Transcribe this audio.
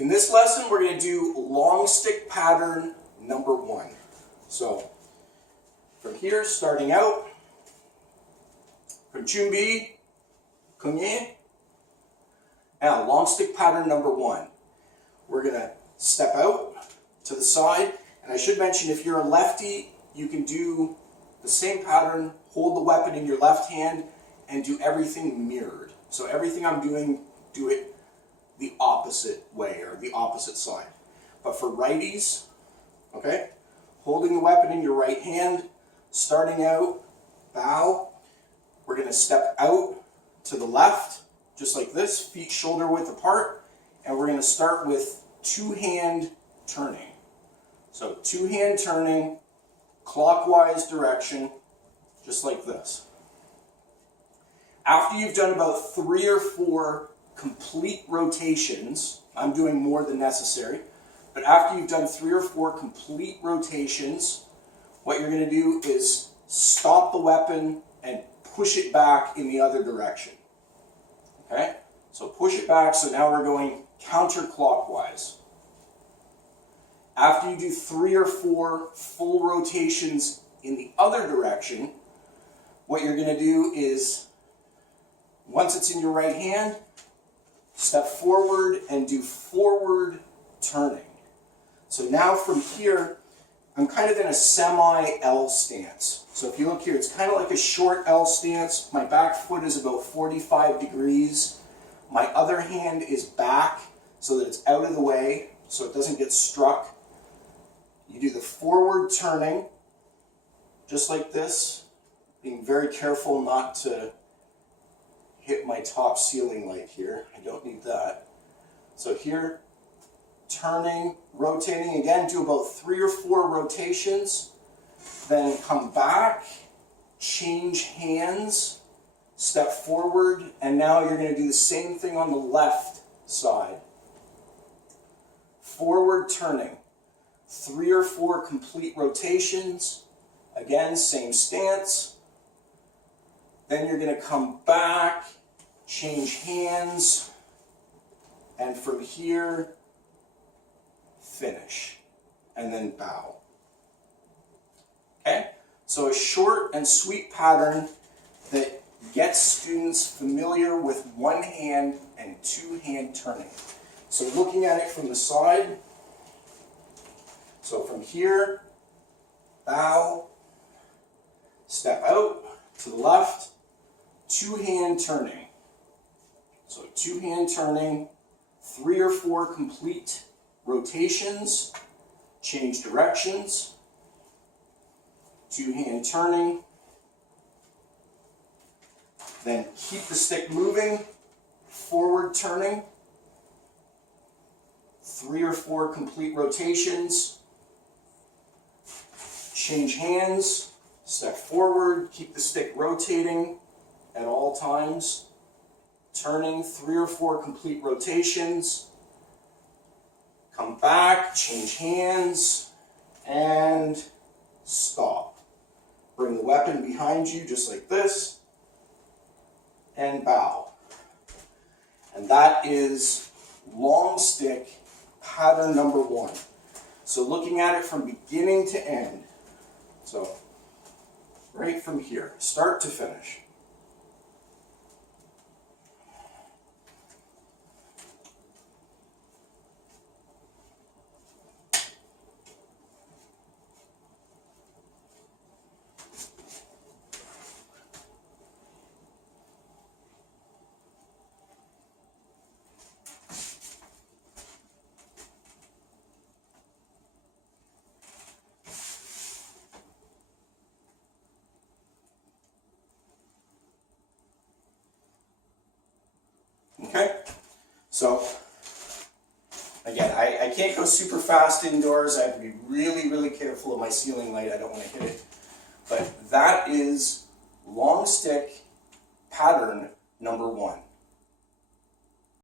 In this lesson, we're going to do long stick pattern number 1. So, from here, starting out, from Chumbi, Kunye, now long stick pattern number 1. We're going to step out to the side, and I should mention if you're a lefty, you can do the same pattern, hold the weapon in your left hand, and do everything mirrored. So everything I'm doing, do it the opposite way, or the opposite side. But for righties, okay, holding the weapon in your right hand, starting out, bow, we're going to step out to the left, just like this, feet shoulder width apart, and we're going to start with two-hand turning. So two-hand turning, clockwise direction, just like this. After you've done about 3 or 4 complete rotations, I'm doing more than necessary, but after you've done 3 or 4 complete rotations, what you're going to do is stop the weapon and push it back in the other direction. Okay? So push it back, so now we're going counterclockwise. After you do 3 or 4 full rotations in the other direction, what you're going to do is, once it's in your right hand, step forward and do forward turning. So now from here, I'm kind of in a semi-L stance. So if you look here, it's kind of like a short L stance. My back foot is about 45 degrees. My other hand is back so that it's out of the way, so it doesn't get struck. You do the forward turning, just like this, being very careful not to hit my top ceiling light here. I don't need that. So here, turning, rotating, again, do about 3 or 4 rotations, then come back, change hands, step forward, and now you're going to do the same thing on the left side. Forward turning, 3 or 4 complete rotations, again, same stance. Then you're going to come back, change hands, and from here, finish, and then bow. Okay? So a short and sweet pattern that gets students familiar with one hand and two-hand turning. So looking at it from the side, so from here, bow, step out to the left, two-hand turning. So two-hand turning, 3 or 4 complete rotations, change directions, two-hand turning, then keep the stick moving, forward turning, 3 or 4 complete rotations, change hands, step forward, keep the stick rotating at all times, turning, 3 or 4 complete rotations, come back, change hands, and stop. Bring the weapon behind you just like this, and bow. And that is long stick pattern number 1. So looking at it from beginning to end, so right from here, start to finish. Okay, so again, I can't go super fast indoors. I have to be really, really careful of my ceiling light. I don't want to hit it. But that is long stick pattern number 1.